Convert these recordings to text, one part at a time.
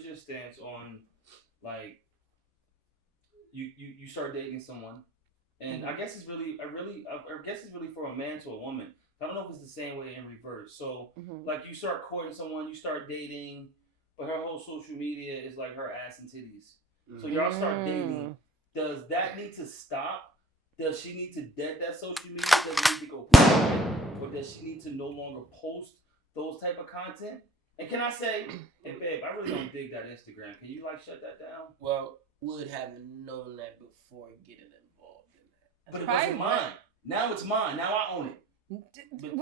is your stance on like you start dating someone, and I guess it's really I guess it's really for a man to a woman. I don't know if it's the same way in reverse. So like you start courting someone, you start dating, but her whole social media is like her ass and titties. So y'all start dating. Does that need to stop? Does she need to dead that social media? Does it need to go private? Or does she need to no longer post those type of content? And can I say, hey babe, I really don't dig that Instagram. Can you like shut that down? Well, would have known that before getting involved in that. But it wasn't mine. Now it's mine. Now I own it. You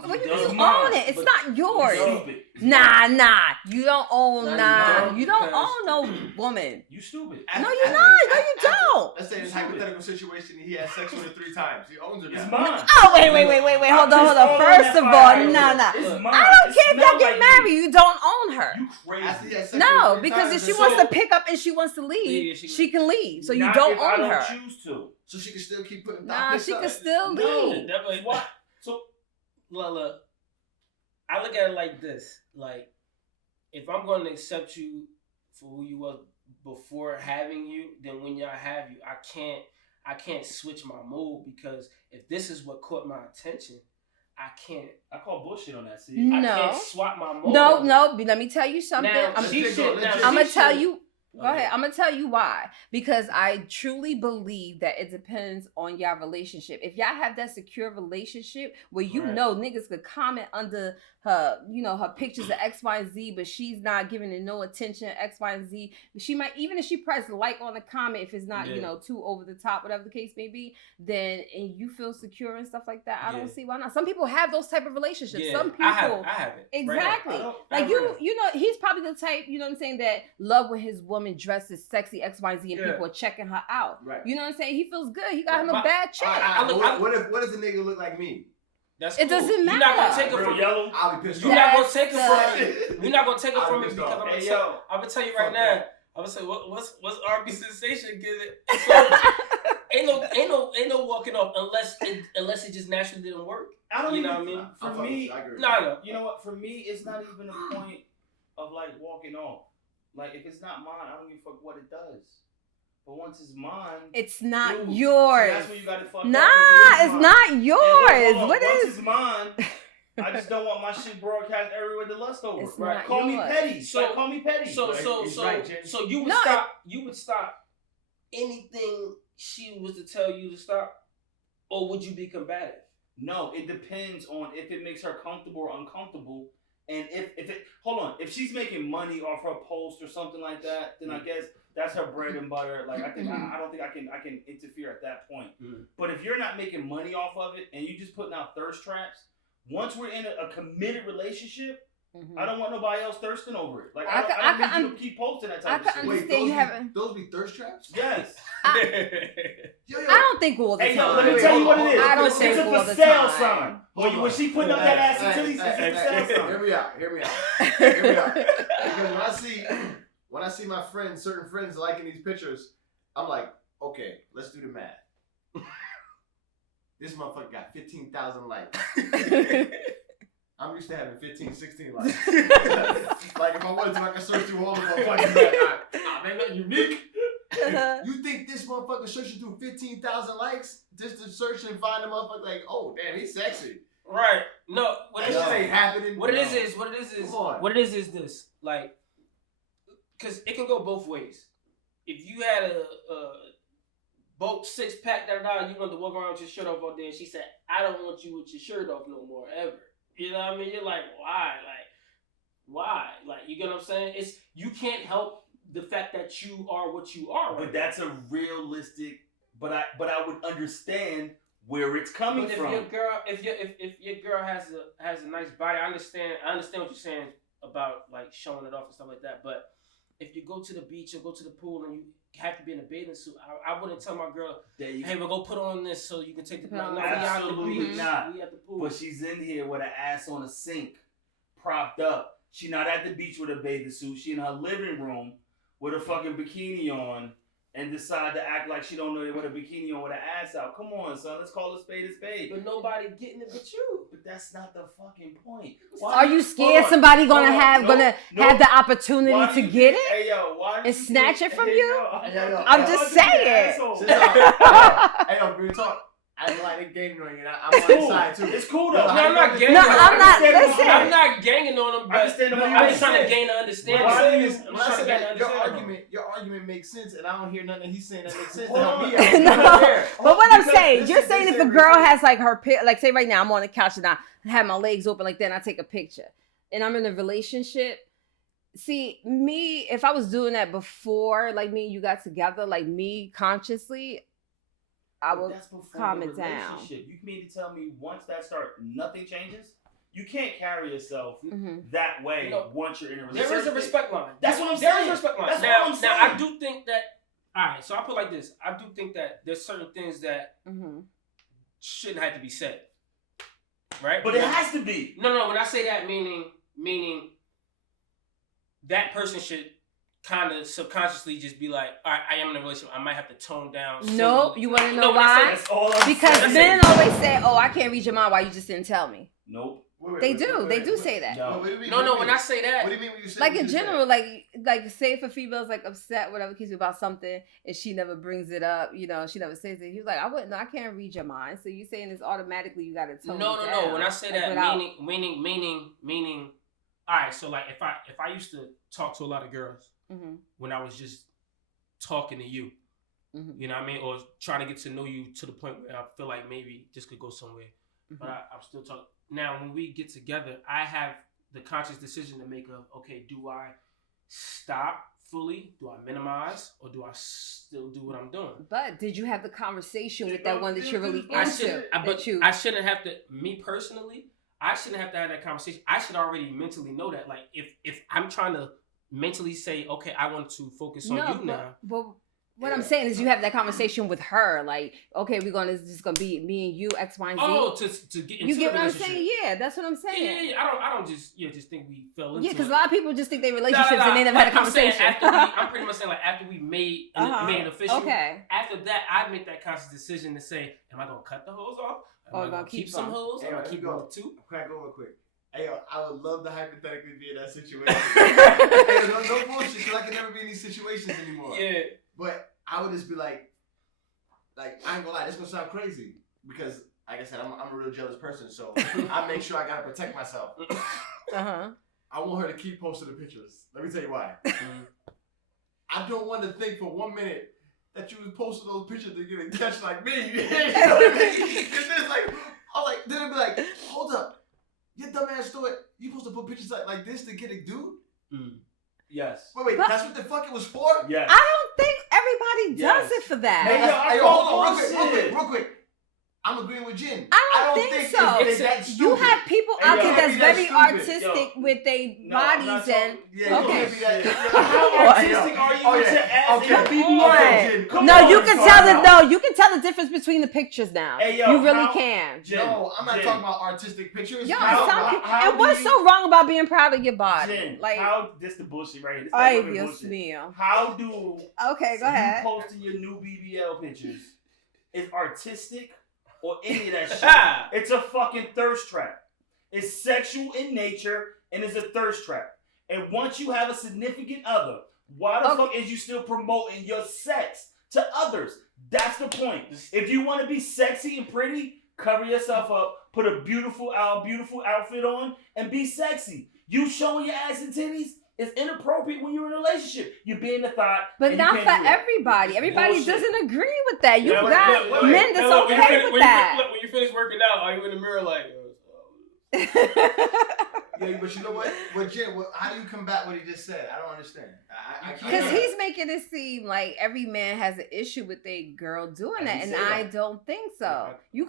own it. It's not yours. Stupid. Nah. You don't own You don't own no woman. You stupid. No, you're not. No, you don't. Let's say this hypothetical situation. He had sex with her 3 times. He owns her. It's mine. Oh, wait. Hold on. First of all, nah. I don't care if y'all get married. You don't own her. You crazy. No, because if she wants to pick up and she wants to leave, she can leave. So you don't own her. I don't choose to. So she can still keep putting. Nah, she can still leave. What? So. Look, I look at it like this. Like, if I'm going to accept you for who you was before having you, then when y'all have you, I can't switch my mood, because if this is what caught my attention, I can't. I call bullshit on that. See, no. I can't swap my mood. No. Let me tell you something. I'm gonna tell you. Go ahead. I'm gonna tell you why. Because I truly believe that it depends on your relationship. If y'all have that secure relationship where you know niggas could comment under her, her pictures of X, Y, and Z, but she's not giving it no attention, X, Y, and Z. She might, even if she press like on the comment, if it's not, too over the top, whatever the case may be, then, and you feel secure and stuff like that, I don't see why not. Some people have those type of relationships. Yeah, Some people. I have it. Exactly. Like he's probably the type, you know what I'm saying, that love when his woman dresses sexy X, Y, Z, and people are checking her out. Right. You know what I'm saying? He feels good. He got him a bad check. What if the nigga look like me? That's it cool. doesn't matter. You're not gonna take it from yellow. I'll be pissed You're off. not gonna take it from me. You're not gonna take it from me because I'm gonna tell you right now. I'm gonna say what's RB sensation get it. So, ain't no walking off unless it just naturally didn't work. I don't know what I mean. For me, no. You know what? For me, it's not even a point of like walking off. Like if it's not mine, I don't give a fuck what it does. But once it's mine, it's not yours. So that's when you got to fuck nah, up. it's not yours. Once it's mine, I just don't want my shit broadcast everywhere to lust over. It's right? not Call yours. me petty. So call me petty. So you would stop. You would stop anything she was to tell you to stop, or would you be combative? No, it depends on if it makes her comfortable or uncomfortable. And if she's making money off her post or something like that, then I guess that's her bread and butter. Like I don't think I can interfere at that point. But if you're not making money off of it and you just putting out thirst traps, once we're in a committed relationship, I don't want nobody else thirsting over it. Like I don't need you to keep posting that type of shit. Wait, those be thirst traps? Yes. I don't think all the time. Hey, yo, let me tell you what it is. I don't think all the time. It's a for sale sign. When she putting up that ass and titties, it's a for sale sign. Hear me out. Because when I see my friends, certain friends liking these pictures, I'm like, okay, let's do the math. This motherfucker got 15,000 likes. I'm used to having 15, 16 likes. Like if I wanted to, I could search through all the motherfuckers. Man, that's unique. You think this motherfucker searching through 15,000 likes just to search and find a motherfucker like, oh damn, he's sexy. Right. No. What ain't happening. What it is this. Like, because it can go both ways. If you had a boat 6-pack you wanted to walk around with your shirt off all day, and she said, I don't want you with your shirt off no more ever. You know what I mean? You're like, why? Like, you get what I'm saying? It's, you can't help the fact that you are what you are. But that's a realistic. But I would understand where it's coming from. If your girl has a nice body, I understand what you're saying about like showing it off and stuff like that. But if you go to the beach or go to the pool and you have to be in a bathing suit, I wouldn't tell my girl, hey, we're gonna put on this so you can take the no, absolutely not. We at the pool. But she's in here with an ass on a sink, propped up. She not at the beach with a bathing suit. She in her living room with a fucking bikini on, and decide to act like she don't know what a bikini on with her ass out. Come on, son, let's call a spade a spade. But nobody getting it but you. But that's not the fucking point. Are you scared somebody gonna have the opportunity to get it Hey yo, why and snatch it from you? Yo, I'm just saying. Hey yo, real talk. I ain't like they ganging on you. I'm on the side too. It's cool Yo, though. I'm not ganging. No, I'm not. Listen. I'm not ganging on them, but I'm just trying to gain an understanding. When I say that, your argument makes sense, and I don't hear nothing that he's saying that makes sense. But what I'm saying, you're saying if a girl has like her, like say right now I'm on the couch and I have my legs open like that and I take a picture and I'm in a relationship. See, me, if I was doing that before, like me and you got together, like me consciously, I would calm it down. You mean to tell me once that starts, nothing changes? You can't carry yourself that way once you're in a relationship. There is a respect line. That's what I'm saying. There is a respect line. Now, I do think that. All right, so I put it like this. I do think that there's certain things that shouldn't have to be said, right? But it has to be. No. When I say that, meaning that person should kind of subconsciously just be like, all right, I am in a relationship. I might have to tone down. No, you want to know why? Because men always say, "Oh, I can't read your mind. Why you just didn't tell me?" Nope. They do say that. No. When I say that, what do you mean when you say like in general, like say if a female's like upset, whatever case about something, and she never brings it up, she never says it. He was like, I can't read your mind. So you saying this automatically? You got to tone. No. When I say that, meaning. All right, so like if I used to talk to a lot of girls when I was just talking to you, you know what I mean, or trying to get to know you to the point where I feel like maybe this could go somewhere, but I'm still talking. Now, when we get together, I have the conscious decision to make of, okay, do I stop fully? Do I minimize? Or do I still do what I'm doing? But did you have the conversation with that one that you're really into? I shouldn't have to, me personally, I shouldn't have to have that conversation. I should already mentally know that. Like, if I'm trying to mentally say, okay, I want to focus on you now. But what I'm saying is you have that conversation with her. Like, okay, this is going to be me and you, X, Y, and Z. Oh, to get into you get the what I'm saying? Yeah, that's what I'm saying. Yeah. I don't just think we fell into it. Yeah, because a lot of people just think they relationships and they never had a conversation. I'm pretty much saying like after we made it official. Okay. After that, I make that conscious decision to say, am I going to cut the hose off? Am I going to keep some hose? Am I going to keep one or two? Can I go real quick? Hey, yo, I would love to hypothetically be in that situation. Hey, no bullshit, because I can never be in these situations anymore. Yeah. But I would just be like I ain't gonna lie, this gonna sound crazy because, like I said, I'm a real jealous person, so I make sure I gotta protect myself. I want her to keep posting the pictures. Let me tell you why. I don't want to think for 1 minute that you was posting those pictures to get a catch like me. You know what I mean? Because then it'd be like, hold up, your dumb ass thought you supposed to put pictures like this to get a dude? Yes. Wait, that's what the fuck it was for? Yes. I don't think everybody does it for that. Hey, hold on, real quick. I'm agreeing with Jen. I don't think so. It's that stupid. You have people out there that's very artistic with their bodies and okay. How artistic are you to ask a BBL? No, you can tell the difference between the pictures now. Hey, yo, you really can. No, I'm not talking about artistic pictures. Yo, and what's so wrong about being proud of your body? Jen, like, this the bullshit right here. Ay, Dios mío. How do go ahead. You posting your new BBL pictures is artistic or any of that shit? It's a fucking thirst trap. It's sexual in nature and it's a thirst trap. And once you have a significant other, why the fuck is you still promoting your sex to others? That's the point. If you want to be sexy and pretty, cover yourself up, put a beautiful outfit on, and be sexy. You showing your ass and titties is inappropriate when you're in a relationship. You're being the thought. But not for everybody. Everybody doesn't agree with that. You got men that's okay with that. When you finish working out, are you in the mirror like... Yeah, but you know what? Jen, how do you combat what he just said? I don't understand. Because he's making it seem like every man has an issue with a girl doing that, and I don't think so. You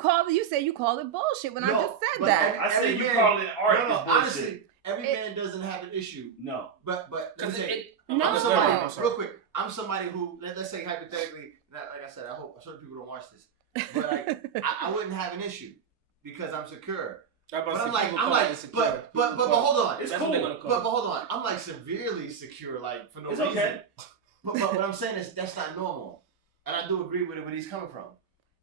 said you called it bullshit when I just said that. I said you called it art. No, honestly, every man doesn't have an issue. No. But let me tell you, real quick, I'm somebody who, let's say hypothetically, like I said, I hope certain people don't watch this, but like, I wouldn't have an issue because I'm secure. But I'm like, but hold on. It's cool. But hold on. I'm like severely secure, like for no reason. Okay. But what I'm saying is that's not normal, and I do agree with it where he's coming from.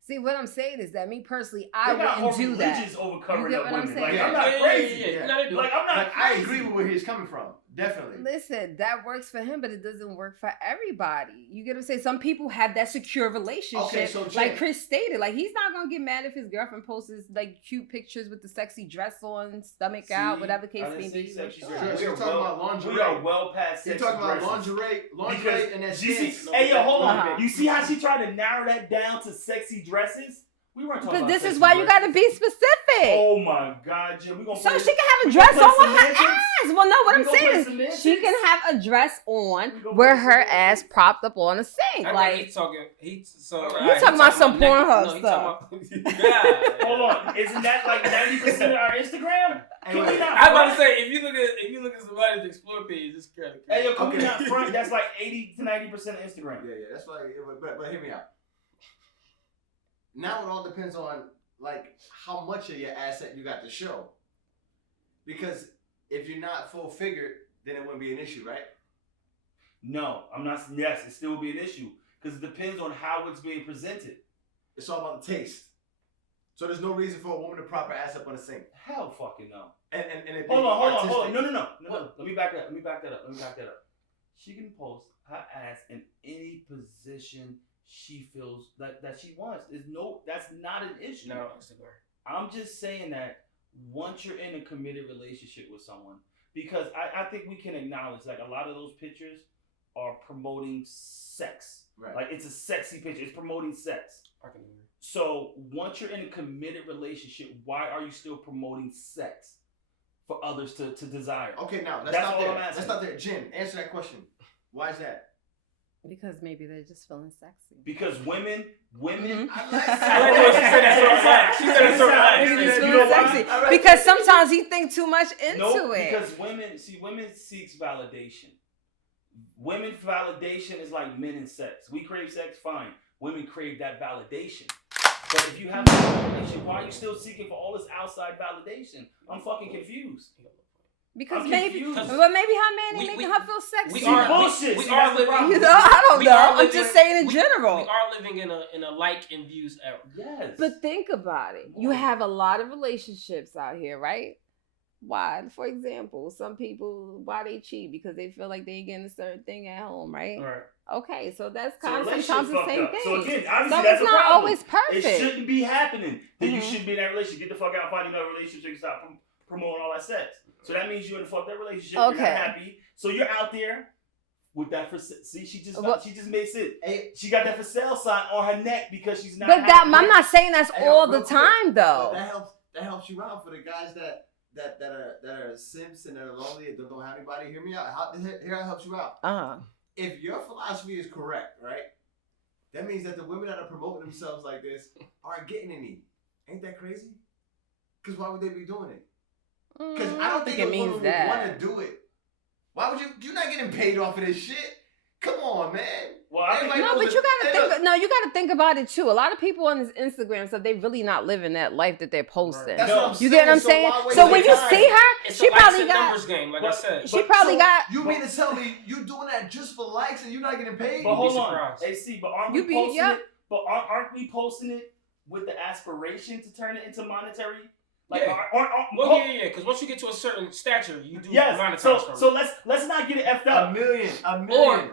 See, what I'm saying is that me personally, They I got wouldn't do that. religions over covering You get up what I'm women. saying? Like, I'm not Yeah. crazy. Yeah. No, they do. Like, I'm not Like, I crazy. agree with where he's coming from. Definitely. Listen, that works for him, but it doesn't work for everybody. You get what I'm saying? Some people have that secure relationship. Okay, so like Jen- Chris stated, like he's not gonna get mad if his girlfriend posts his like cute pictures with the sexy dress on, stomach out, See, whatever case I may didn't say be. sexy Sure. dress. Sure, We you're are talking well- about lingerie. We are well past You're sexy talking about dresses. lingerie, and that You see, skin. hey yo, hold on. Uh-huh. You see how she tried to narrow that down to sexy dresses? We weren't talking But about this is sexy why you dresses. gotta be specific. Oh my God, Jim, we gonna So play, she can have a we dress gonna on play with her semantics? ass. Well, no, what We I'm gonna saying play is semantics? she can have a dress on We gonna where play her semantics? ass propped up on a sink. I think Like, he's talking. So You he talking about some naked- Pornhub no, he stuff. talking about- Hold on, isn't that like 90% of our Instagram? Can we not? I was about to front? say if you look at somebody's explore page, it's kind of Hey yo, can we Okay. not front? That's like 80 to 90% of Instagram. Yeah, that's why. But hear me out. Now it all depends on like how much of your asset you got to show. Because if you're not full figured, then it wouldn't be an issue, right? No, I'm not. Yes, it still will be an issue because it depends on how it's being presented. It's all about the taste. So there's no reason for a woman to prop her ass up on a sink. Hell, fucking no. And it be Hold on. artistic. No. Let me back that up. She can post her ass in any position she feels that she wants. That's not an issue. No, Instagram. I'm just saying that once you're in a committed relationship with someone, because I think we can acknowledge like a lot of those pictures are promoting sex. Right. Like it's a sexy picture. It's promoting sex. I can agree. So once you're in a committed relationship, why are you still promoting sex for others to desire? Okay, now let's That's stop all there. I'm asking. Let's stop there. Jen, answer that question. Why is that? because maybe they're just feeling sexy. Because women. Mhm. I like I like the way she said that so relaxed. She said it so relaxed. Maybe You just know feeling why? sexy. Because sometimes he think too much into No, it. because women seeks validation. Women validation is like men in sex. We crave sex, fine. Women crave that validation. But if you have that validation, why are you still seeking for all this outside validation? I'm fucking confused. Because I'm maybe, confused. but maybe her man We- ain't we- making her feel sexy. we are- bullshit. We See, are that's the living. problem. You know, I don't we know. are I'm living- just saying in we- general. We are living in a like and views era. Yes. But think about it. You have a lot of relationships out here, right? Why? For example, some people, why they cheat? Because they feel like they ain't getting a certain thing at home, right? All right. Okay, so that's So kind of relationship sometimes the fucked same up. thing. So again, obviously No, that's it's a not problem. always It perfect. shouldn't be happening. Then you Mhm. shouldn't be in that relationship. Get the fuck out, find another relationship so you can stop promoting all that sex. So that means you're in a fucked up relationship. You're Okay. not happy. So you're out there with that for see. She just made it. Hey, She got that for sale sign on her neck because she's not. But that happy. I'm not saying that's Hey, all real the quick, time but though. that helps you out for the guys that are simps and that are lonely and don't have anybody. Hear me out. Here it helps you out. Uh-huh. If your philosophy is correct, right, that means that the women that are promoting themselves like this aren't getting any. Ain't that crazy? Because why would they be doing it? Because I don't think it a means woman that. would want to do it. Why would you? You're not getting paid off of this shit. Come on, man. Well, I think Everybody No, knows but you that- gotta hey, think. look, No, you gotta think about it too. A lot of people on this Instagram stuff, they really not living that life that they're posting. That's No. what I'm You saying. get what I'm saying? why waste So your when you time? see her, It's she a likes probably and got. numbers game, like I said. She probably So got. You mean to tell me you doing that just for likes and you're not getting paid? But You'd be hold on, surprised. AC. But aren't You we be- posting yeah. it? But aren't we posting it with the aspiration to turn it into monetary? Like, Yeah. Well, yeah. Because once you get to a certain stature, you do Yes. monetize from So it. let's not get it effed A up. million.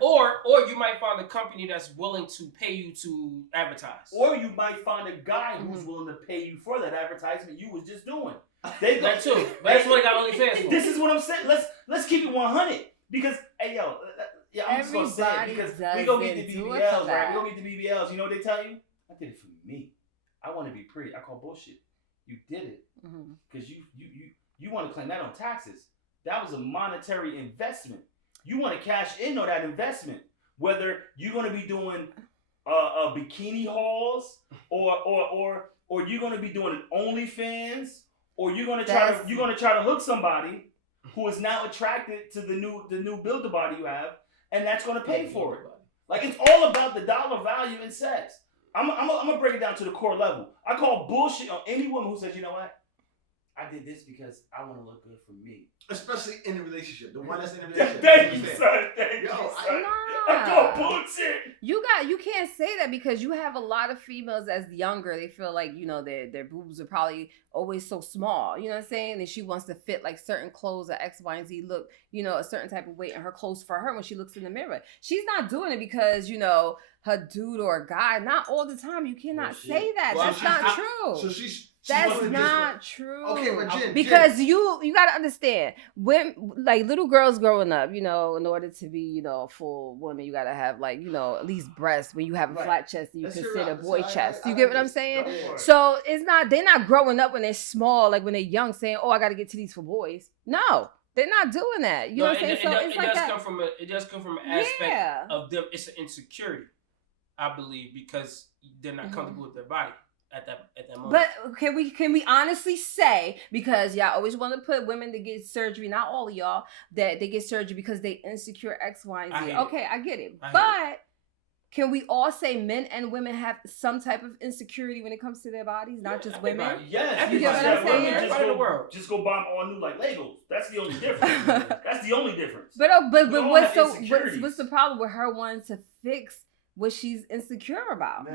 Or you might find a company that's willing to pay you to advertise. Or you might find a guy who's Mhm. willing to pay you for that advertisement you was just doing. They That too. But that's what I got OnlyFans for. This is what I'm saying. Let's keep it 100 because hey yo, yeah, I'm just gonna say it Everybody because we go get the doesn't do it BBLs, for right? that. We go get the BBLs. You know what they tell you? I did it for me. I want to be pretty. I call bullshit. You did it Mhm. because you want to claim that on taxes. That was a monetary investment. You want to cash in on that investment. Whether you're going to be doing bikini hauls or you're going to be doing an OnlyFans or you're going to try to hook somebody who is now attracted to the new build the body you have, and that's going to pay for it. Like it's all about the dollar value in sex. I'm gonna break it down to the core level. I call bullshit on any woman who says, you know what, I did this because I want to look good for me. Especially in a relationship. The one that's in a relationship. Thank you, son. Thank you, Yo, son. No, bullshit. You can't say that because you have a lot of females as younger. They feel like, their boobs are probably always so small. You know what I'm saying? And she wants to fit like certain clothes or X, Y, and Z look, a certain type of weight in her clothes for her when she looks in the mirror. She's not doing it because, her dude or a guy. Not all the time. You cannot say that. That's not true. So that's not true. Okay, but Jen, because you got to understand, when like little girls growing up, in order to be, a full woman, you got to have like, at least breasts. When you have a flat chest, you consider boy chest. You get what I'm saying? So they're not growing up when they're small, like when they're young, saying, "Oh, I got to get titties for boys." No. They're not doing that. You know what I'm saying? So it's like that. It does come from an aspect of them. It's an insecurity, I believe, because they're not comfortable with their body at that moment. But can we honestly say, because y'all always want to put women to get surgery, not all of y'all, that they get surgery because they insecure X, Y, and Z. I get it. But can we all say men and women have some type of insecurity when it comes to their bodies, not just women? Yes. You get what I'm saying? Everybody in the world. Just go buy them all new like Legos. That's the only difference. That's the only difference. But what's the problem with her wanting to fix what she's insecure about?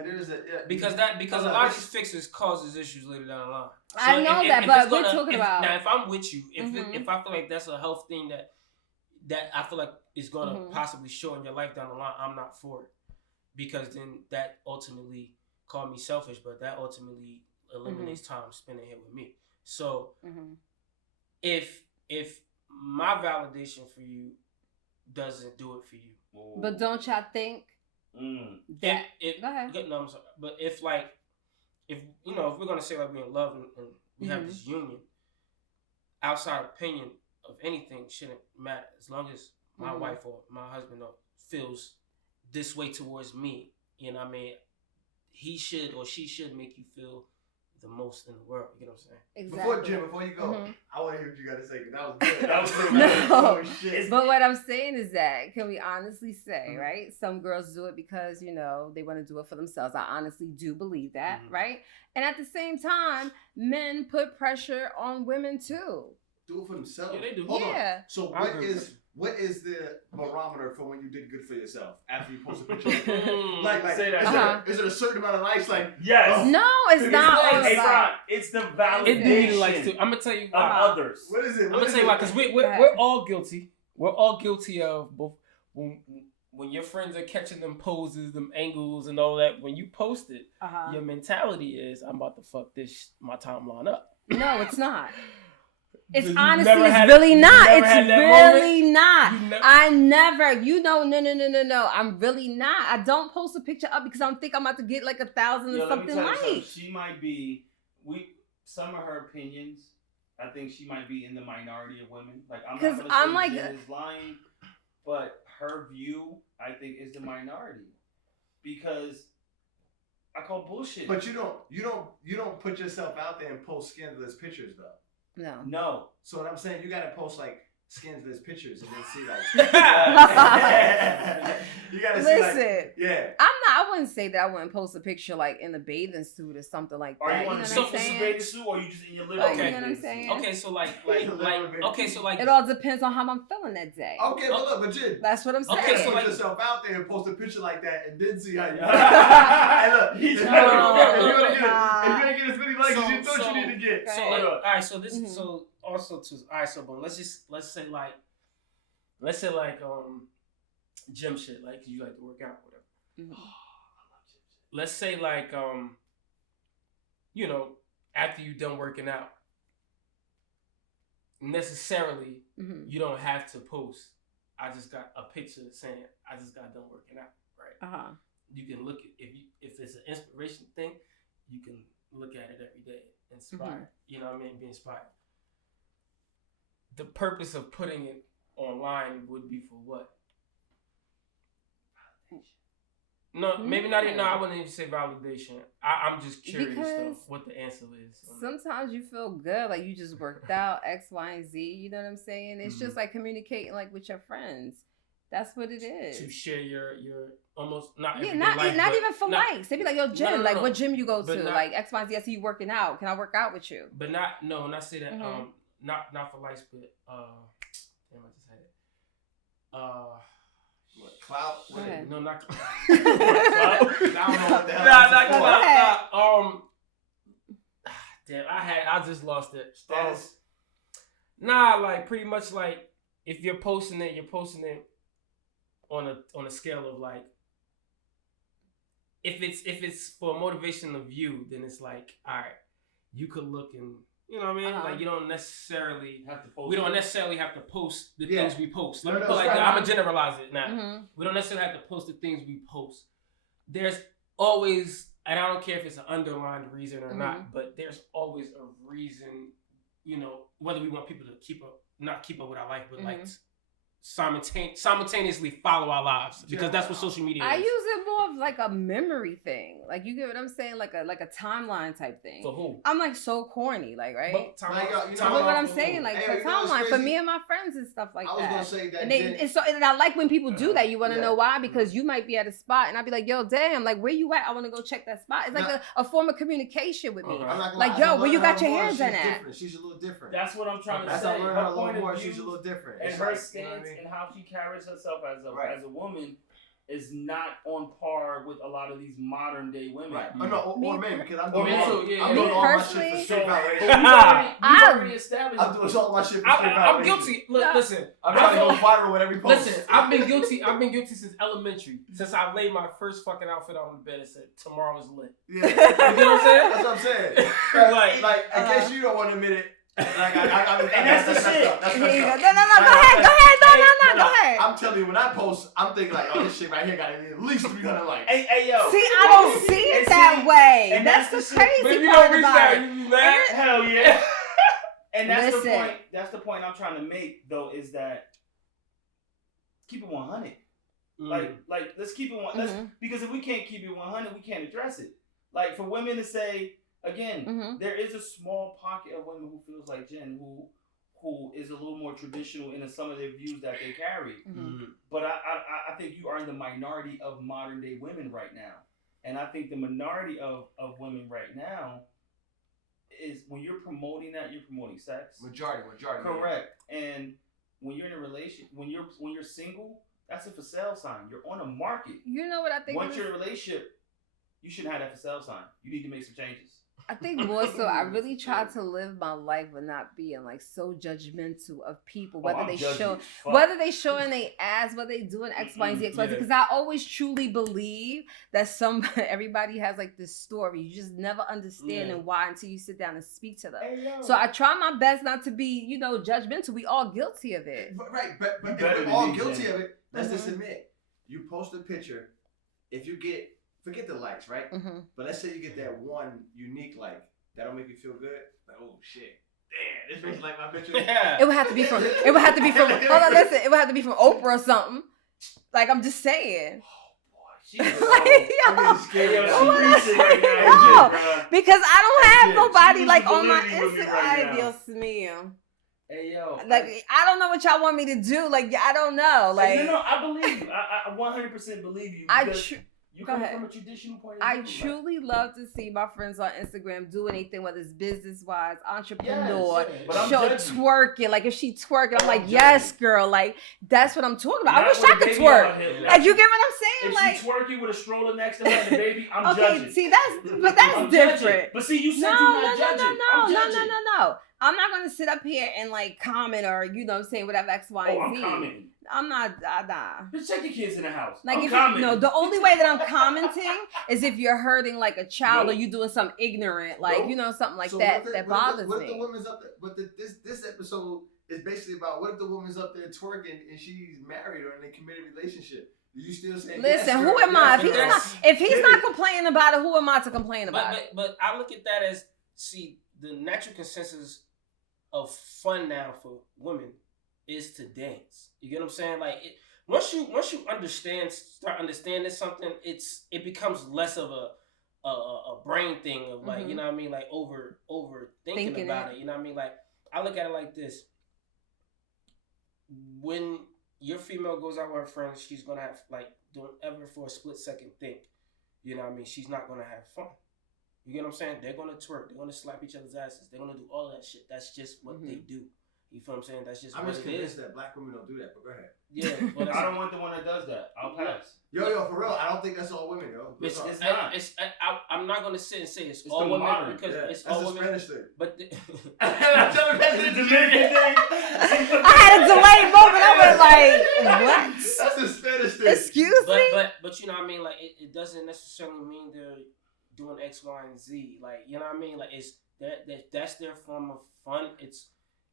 Because a lot of these fixes causes issues later down the line. So I know but we're talking about now. If I'm with you, if I feel like that's a health thing that I feel like is going to possibly show in your life down the line, I'm not for it. Because then that ultimately, call me selfish, but that ultimately eliminates time spending here with me. So if my validation for you doesn't do it for you, but don't y'all think that? Go ahead. No, I'm sorry. But if we're gonna say like we're in love and we have this union, outside opinion of anything shouldn't matter as long as my wife or my husband feels this way towards me. You know what I mean? He should or she should make you feel the most in the world. You know what I'm saying? Exactly. Before you go, I want to hear what you got to say, because that was good. That was so good. Oh, shit. But what I'm saying is that, can we honestly say, right? Some girls do it because, they want to do it for themselves. I honestly do believe that, right? And at the same time, men put pressure on women too. Do it for themselves. Yeah, they do. Hold on. So what is the barometer for when you did good for yourself after you post a picture? Say that. Is it a certain amount of likes? Like, yes. No, it's not. It's the validation. I'm gonna tell you of others. What is it? I'm gonna tell you why, because we're all guilty. We're all guilty of both. When your friends are catching them poses, them angles, and all that, when you post it, your mentality is, I'm about to fuck my timeline up. No, it's not. It's honestly, it's really not. It's really not. I never, no. I'm really not. I don't post a picture up because I don't think I'm about to get like 1,000 or something like. She might be, some of her opinions, I think she might be in the minority of women. Like, I'm not going to say Jen is lying, but her view, I think, is the minority. Because I call bullshit. But you don't put yourself out there and post scandalous pictures, though. No. So what I'm saying, you gotta post like scandalous pictures and then see like. You gotta see like. Yeah. I wouldn't say that I wouldn't post a picture like in a bathing suit or something like that. Are you in a bathing suit or are you just in your living room? You know what I'm saying? Okay, so like. It all depends on how I'm feeling that day. Okay, but look, Jen. That's what I'm saying. Okay, so put yourself out there and post a picture like that and then see how you. Hey, look. If you ain't get as many likes as you thought you need to get. So all right, so this so also to but let's say like gym shit, like you like to work out, whatever. Let's say like after you done working out, necessarily you don't have to post, I just got a picture saying I just got done working out, right? You can look at if it's an inspiration thing, you can look at it every day, inspired. You know what I mean? Be inspired. The purpose of putting it online would be for what? No, maybe not even. No, I wouldn't even say validation. I'm just curious though, what the answer is. Sometimes you feel good, like you just worked out X, Y, and Z. You know what I'm saying? It's just like communicating like with your friends. That's what it is. To share your almost not not even for likes. They be like, yo, gym, like what gym you go to? Like X, Y, and Z. I see you working out. Can I work out with you? But when I say that, not for likes, but damn, I just had it. What, clout? Go ahead. No, not clout. I don't know what the hell. Nah, that's clout. Damn, I just lost it. Status? Nah, like pretty much like if you're posting it on a scale of like if it's for a motivation of you, then it's like, all right, you could look and you know what I mean? Like you don't necessarily have to post. We don't necessarily have to post the Yeah. things we post. Let No, me no, put it like right. that. I'm gonna generalize it now. Mm-hmm. We don't necessarily have to post the things we post. There's always, and I don't care if it's an underlined reason or not, but there's always a reason, you know, whether we want people to not keep up with our life, but like simultaneously follow our lives, because that's what social media is. I use it more of like a memory thing. Like, you get what I'm saying? Like a timeline type thing. For who? I'm like so corny, like, right? But But what I'm saying, like, for Hey, you know what's timeline, for crazy? me and my friends and stuff like I was that. gonna say that. And I like when people do that. You want to Yeah. know why? Because you might be at a spot, and I'd be like, "Yo, damn! Like, where you at? I want to go check that spot." It's like a form of communication with me. Okay. I'm not gonna Like, lie, yo, as I where you learn got her your more, hands she's in at? different. She's a little different. That's what I'm trying to As say. I learn Her her a little point more, of she's a view little different. and It's her like, stance you know what I mean? and how she carries herself as Right. a woman is not on par with a lot of these modern day women. Right. Oh, no, Me or men, because I'm Or doing me all, too, yeah, I'm yeah. doing Me all my personally- shit for So, street but validation. we've already established. I'm doing all my shit for street I'm validation. guilty. No. Listen, I'm trying to go viral with every post. Listen, I've been guilty since elementary. Since I laid my first fucking outfit on the bed and said, "Tomorrow's lit." Yeah. You know what I'm saying? That's what I'm saying. Like- like, in case you don't want to admit it, like, I mean, And that's the shit. That's Here you go. messed No, up. go ahead. No, go ahead. I'm telling you, when I post, I'm thinking like, oh, this shit right here got at least 300 likes. Hey, yo. See, I don't see it And that see, way. and That's that's the the shit. But if crazy you part don't reach about that, it. you be mad. Hell yeah. And that's Listen. the point. That's the point I'm trying to make, though, is that keep it 100. Like let's keep it one. Because if we can't keep it 100, we can't address it. Like, for women to say again, there is a small pocket of women who feels like Jen, who is a little more traditional in some of their views that they carry. But I think you are in the minority of modern day women right now, and I think the minority of women right now is when you're promoting that, you're promoting sex. Majority. Correct. And when you're in a relationship, when you're single, that's a for sale sign. You're on a market. You know what I think? Once you're in a relationship, you shouldn't have that for sale sign. You need to make some changes. I think more so, I really try to live my life but not being like so judgmental of people, whether they showing their ass, whether they doing X, Y, and Z, X, Y, Z. Because I always truly believe that everybody has like this story. You just never understand and why until you sit down and speak to them. So I try my best not to be, judgmental. We all guilty of it. But if we're all guilty of it, let's just admit, you post a picture, if you get, forget the likes, right? But let's say you get that one unique like, that'll make you feel good. Like, oh shit, damn, this bitch like my picture. It would have to be from. Hold on, listen. It would have to be from Oprah or something. Like, I'm just saying. She's Like, I'm scared. No, because I don't have nobody She's like on my believing with me Instagram. right Ay, now. Dios mío. Hey, yo. Like, I don't know what y'all want me to do. Like, I don't know. Like, no, I believe you. I 100% believe you. You Go come ahead. from a traditional point of I view. truly love to see my friends on Instagram do anything, whether it's business-wise, entrepreneur, Yes, but I'm show judging. twerking. Like, if she twerking, I'm like, I'm yes, judging. girl. Like, that's what I'm talking about. I Not wish with I a could baby twerk. on her hip. Like, you get what I'm saying? If Like, she twerking with a stroller next to her and the baby, I'm okay, judging. see, that's I'm different. judging. But see, you said No, you're not judging. I'm no. judging. I'm not gonna sit up here and like comment or what I'm saying, whatever X, Y, Oh, and I'm Z. commenting. I'm not. Nah. Just check your kids in the house. Like, I'm if commenting. the only way that I'm commenting is if you're hurting like a child or you doing something ignorant, like something like So that. what if That what if bothers what if the me. woman's up there? But this episode is basically about what if the woman's up there twerking and she's married or in a committed relationship? Do you still say? Listen, yes, who girl, am I? yes, If he's girl? not complaining about it, who am I to complain about it? But I look at that as, see, the natural consensus of fun now for women is to dance. You get what I'm saying? Like, once you start understanding something, it becomes less of a brain thing of like, you know what I mean, like over thinking about it. You know what I mean? Like, I look at it like this: when your female goes out with her friends, she's gonna have, like, don't ever for a split second think, you know what I mean, she's not gonna have fun. You get what I'm saying? They're gonna twerk, they're gonna slap each other's asses, they're gonna do all that shit. That's just what they do. You feel what I'm saying? That's just I'm what just it convinced is. that black women don't do that, but go ahead. Yeah, well, I don't want the one that does that. I'll pass. Yo, for real, I don't think that's all women, yo. It's not. I'm not gonna sit and say it's It's all the women modern, because it's that's all the women. Spanish thing. But I'm telling you, that's the Dominican thing. I had a delayed moment. I was like, what? That's the Spanish thing. Excuse me? but you know what I mean? Like it doesn't necessarily mean they're doing X, Y, and Z. Like, you know what I mean? Like it's that's their form of fun.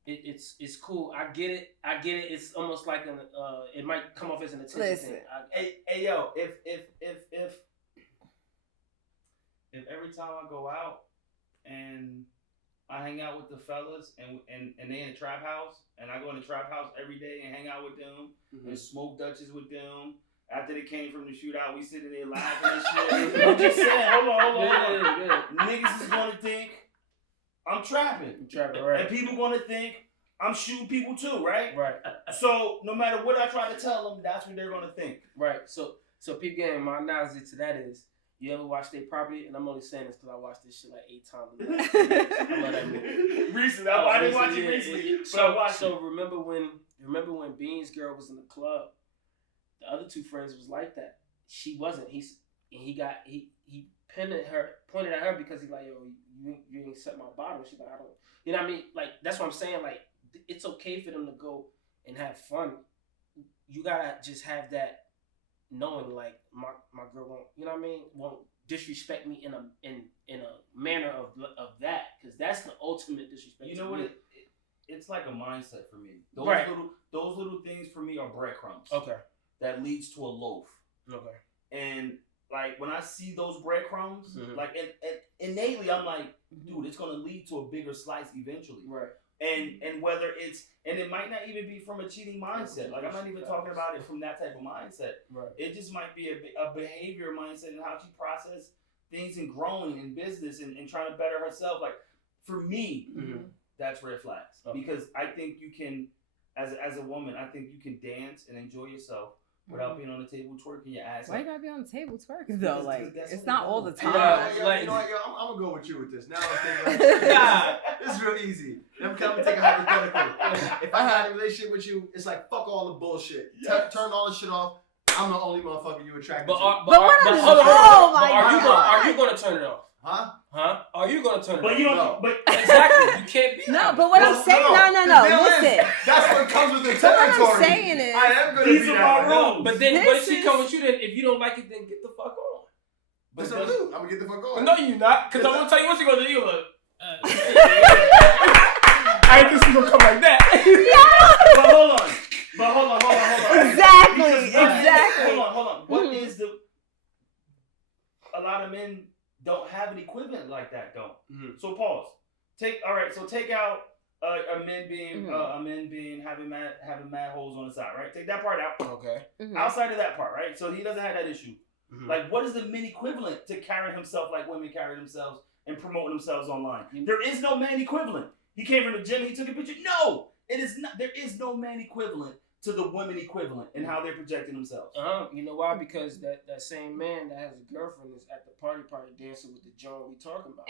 It's cool. I get it. It's almost like it might come off as an attention thing. Hey, yo, if every time I go out and I hang out with the fellas and they in a trap house and I go in the trap house every day and hang out with them and smoke Dutches with them. After they came from the shootout, we sitting there laughing and shit. I'm just saying, hold on. Niggas is gonna think I'm trapping. Right. And people gonna think I'm shooting people too, right? Right. So no matter what I try to tell them, that's what they're gonna think. Right. So peep game, my analogy to that is, you ever watch State Property? And I'm only saying this because I watched this shit like 8 times. I love that movie. Recently, I didn't watch it recently, but I watched it. So remember when Beans girl was in the club? The other 2 friends was like that. She wasn't. He pointed at her because he's like, yo, you ain't set my bottom. She's like, I don't. You know what I mean? Like that's what I'm saying. Like it's okay for them to go and have fun. You gotta just have that knowing, like my girl won't. You know what I mean? Won't disrespect me in a manner of that, because that's the ultimate disrespect. You know what? It's like a mindset for me. Those little things for me are breadcrumbs. Okay. That leads to a loaf. Okay. And like when I see those breadcrumbs, like and innately I'm like, dude, it's gonna lead to a bigger slice eventually. Right. And whether it's, and it might not even be from a cheating mindset. Like I'm not even talking about it from that type of mindset. Right. It just might be a behavior mindset and how she processes things and growing in business and trying to better herself. Like for me, that's red flags. Okay. Because I think you can, as a woman, I think you can dance and enjoy yourself without being on the table twerking your ass. Why you gotta be on the table twerking though? Like it's not all the time. time. You know what, I'm gonna go with you with this. Now I'm thinking, like, this is real easy. I'm gonna take a hypothetical. If I had a relationship with you, it's like fuck all the bullshit. Yes. Turn all the shit off. I'm the only motherfucker you attracted to. Are you gonna turn it off? Huh? Are you gonna turn it off? But you don't. But exactly, you can't be. No, but what I'm saying, no. Listen, that's what comes with the territory. What I'm saying is, I am gonna these be are my rules. But then, what if she come with you? Then, if you don't like it, then get the fuck on. But so I'm gonna get the fuck on. No, you not, because I'm gonna tell you what you're gonna do. You look. I ain't think she's gonna come like that. But hold on. Exactly. Hold on. What is the? A lot of men don't have an equivalent like that, though. So pause. Take out a men being having mad holes on the side, right? Take that part out. Okay. Outside of that part, right? So he doesn't have that issue. Like, what is the men equivalent to carrying himself like women carry themselves and promoting themselves online? There is no man equivalent. He came from the gym, he took a picture. No, it is not. There is no man equivalent to the women equivalent in how they're projecting themselves. You know why? Because that same man that has a girlfriend is at the party dancing with the John we talking about.